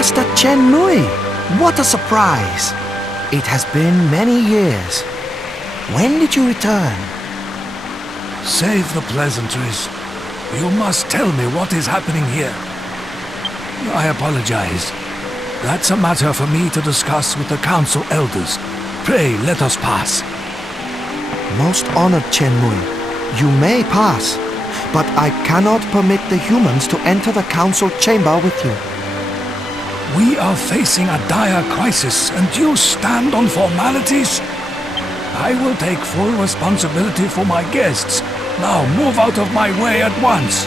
Master Chen Mui! What a surprise! It has been many years. When did you return? Save the pleasantries. You must tell me what is happening here. I apologize. That's a matter for me to discuss with the council elders. Pray, let us pass. Most honored Chen Mui, you may pass, but I cannot permit the humans to enter the council chamber with you. We are facing a dire crisis, and you stand on formalities? I will take full responsibility for my guests. Now move out of my way at once.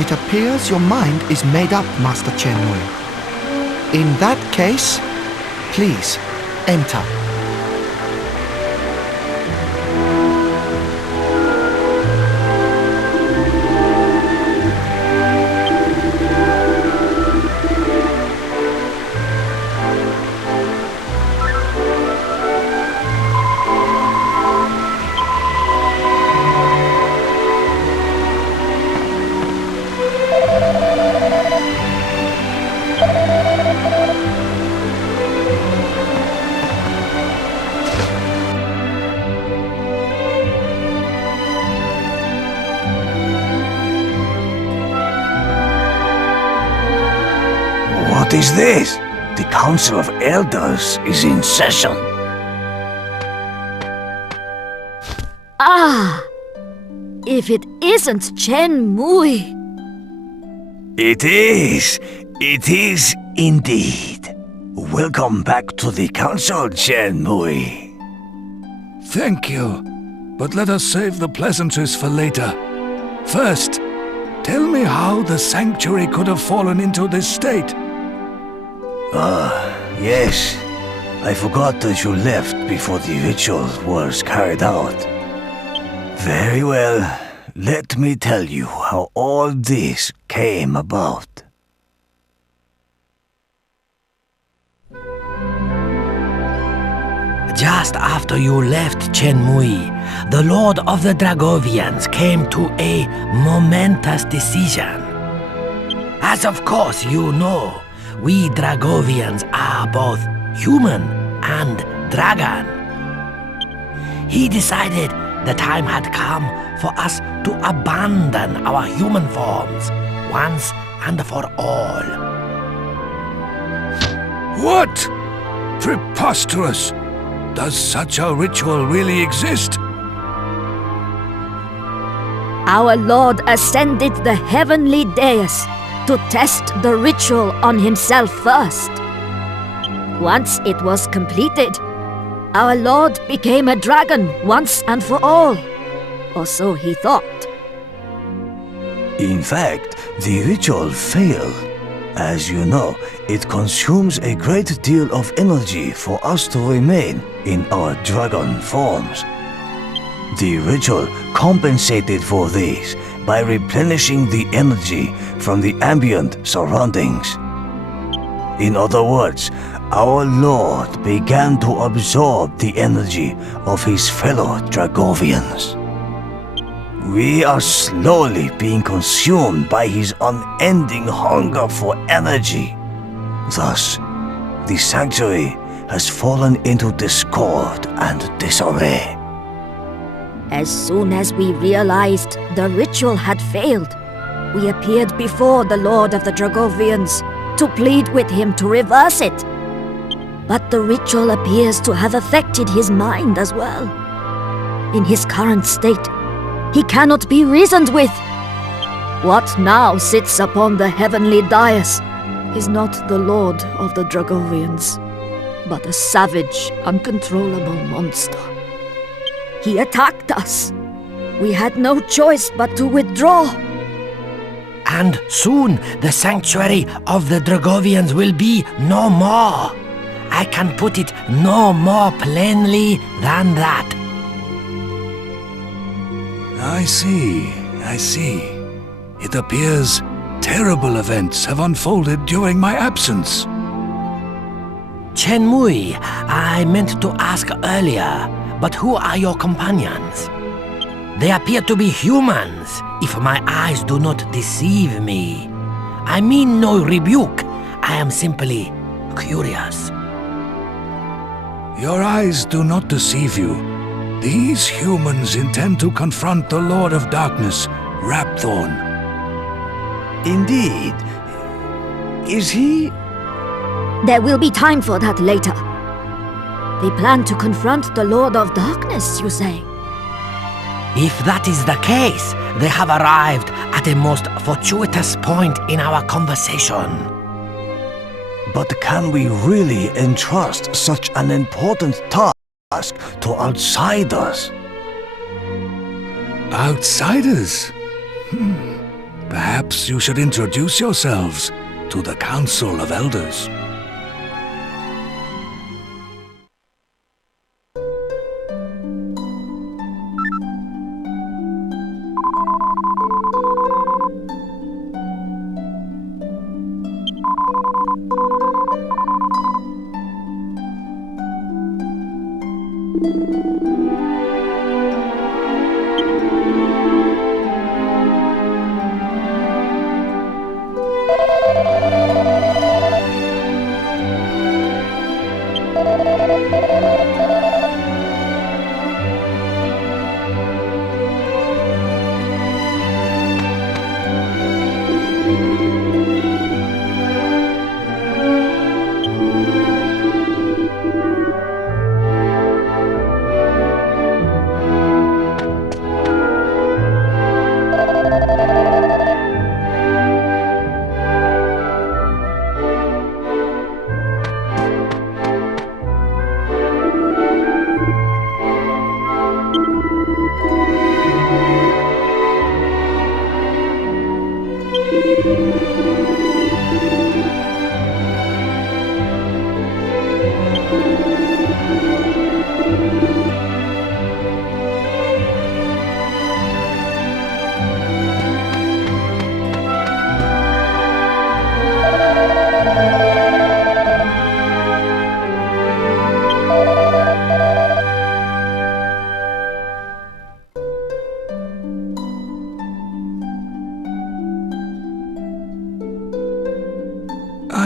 It appears your mind is made up, Master Chen Mui. In that case, please, enter. What is this? The Council of Elders is in session. Ah! If it isn't Chen Mui! It is. It is indeed. Welcome back to the Council, Chen Mui. Thank you, but let us save the pleasantries for later. First, tell me how the sanctuary could have fallen into this state. Yes. I forgot that you left before the ritual was carried out. Very well. Let me tell you how all this came about. Just after you left Chen Mui, the Lord of the Dragovians came to a momentous decision. As of course you know, we Dragovians are both human and dragon. He decided the time had come for us to abandon our human forms once and for all. What? Preposterous! Does such a ritual really exist? Our Lord ascended the heavenly dais to test the ritual on himself first. Once it was completed, our Lord became a dragon once and for all. Or so he thought. In fact, the ritual failed. As you know, it consumes a great deal of energy for us to remain in our dragon forms. The ritual compensated for this by replenishing the energy from the ambient surroundings. In other words, our Lord began to absorb the energy of his fellow Dragovians. We are slowly being consumed by his unending hunger for energy. Thus, the sanctuary has fallen into discord and disarray. As soon as we realized the ritual had failed, we appeared before the Lord of the Dragovians to plead with him to reverse it. But the ritual appears to have affected his mind as well. In his current state, he cannot be reasoned with. What now sits upon the heavenly dais is not the Lord of the Dragovians, but a savage, uncontrollable monster. He attacked us. We had no choice but to withdraw. And soon the sanctuary of the Dragovians will be no more. I can put it no more plainly than that. I see. It appears terrible events have unfolded during my absence. Chen Mui, I meant to ask earlier, but who are your companions? They appear to be humans, if my eyes do not deceive me. I mean no rebuke. I am simply curious. Your eyes do not deceive you. These humans intend to confront the Lord of Darkness, Rapthorn. Indeed. Is he? There will be time for that later. They plan to confront the Lord of Darkness, you say? If that is the case, they have arrived at a most fortuitous point in our conversation. But can we really entrust such an important task to outsiders? Outsiders? Perhaps you should introduce yourselves to the Council of Elders.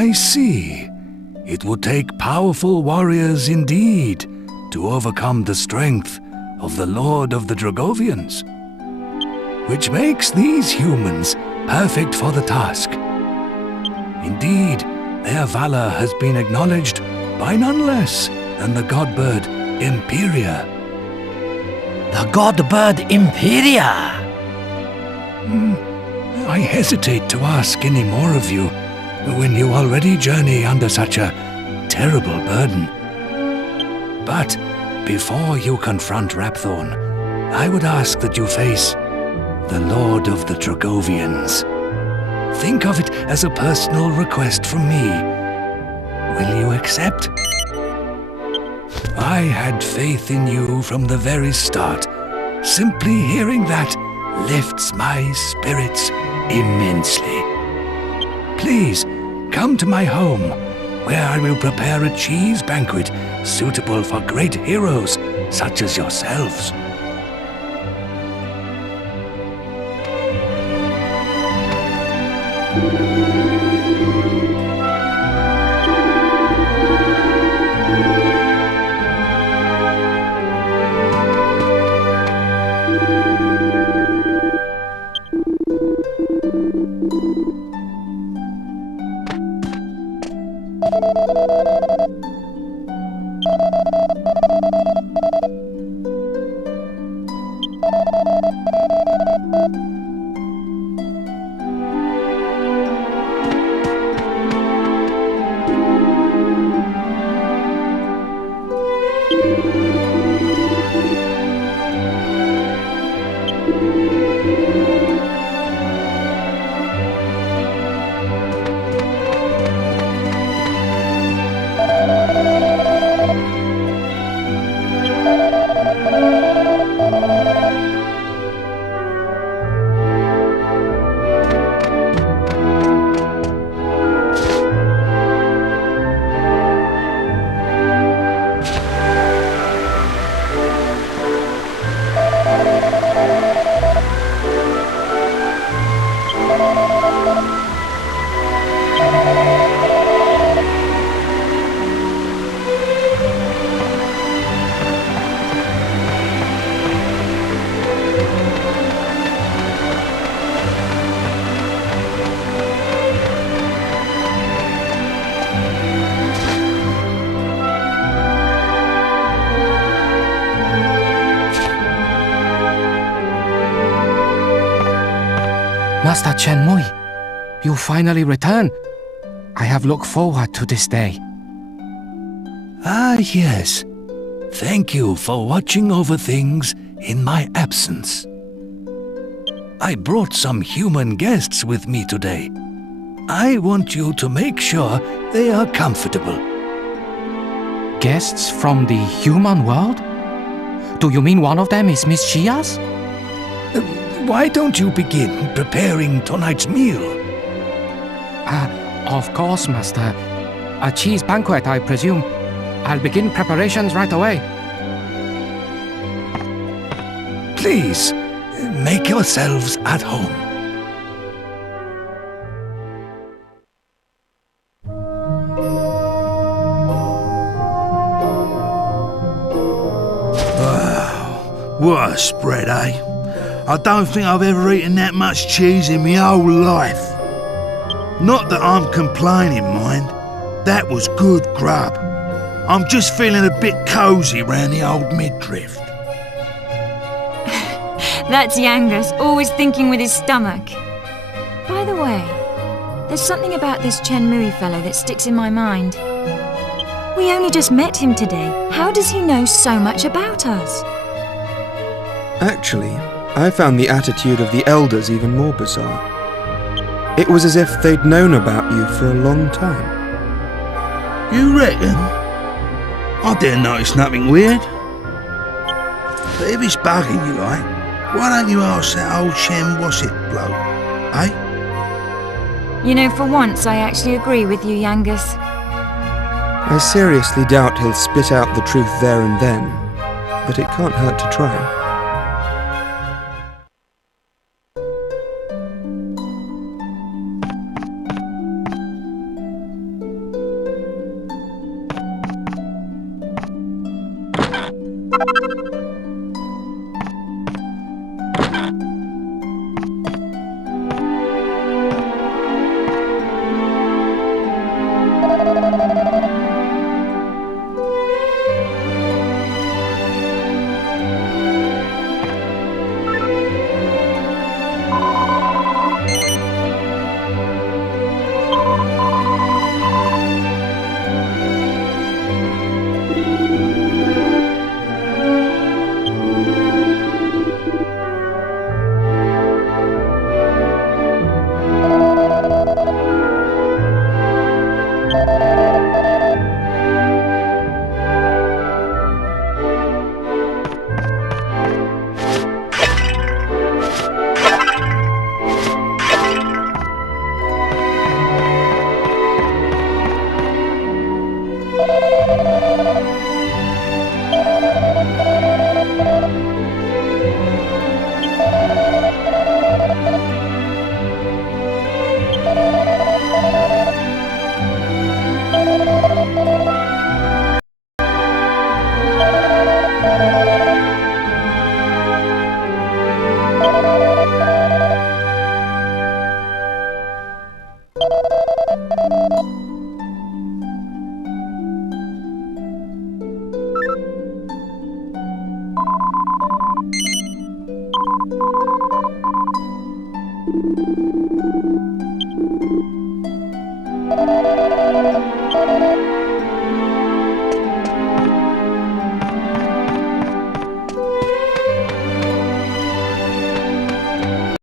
I see. It would take powerful warriors indeed to overcome the strength of the Lord of the Dragovians, which makes these humans perfect for the task. Indeed, their valor has been acknowledged by none less than the godbird Imperia. The god-bird Imperia! I hesitate to ask any more of you when you already journey under such a terrible burden. But before you confront Rapthorn, I would ask that you face the Lord of the Dragovians. Think of it as a personal request from me. Will you accept? I had faith in you from the very start. Simply hearing that lifts my spirits immensely. Please, come to my home, where I will prepare a cheese banquet suitable for great heroes such as yourselves. Master Chen Mui, you finally returned. I have looked forward to this day. Ah, yes. Thank you for watching over things in my absence. I brought some human guests with me today. I want you to make sure they are comfortable. Guests from the human world? Do you mean one of them is Miss Chia's? Why don't you begin preparing tonight's meal? Of course, Master. A cheese banquet, I presume. I'll begin preparations right away. Please, make yourselves at home. What a spread, eh? I don't think I've ever eaten that much cheese in my whole life. Not that I'm complaining, mind. That was good grub. I'm just feeling a bit cosy round the old midriff. That's Yangus, always thinking with his stomach. By the way, there's something about this Chen Mui fellow that sticks in my mind. We only just met him today. How does he know so much about us? Actually, I found the attitude of the elders even more bizarre. It was as if they'd known about you for a long time. You reckon? I didn't notice nothing weird. But if it's bugging you like, why don't you ask that old Chen what's-it bloke, eh? You know, for once I actually agree with you, Yangus. I seriously doubt he'll spit out the truth there and then, but it can't hurt to try.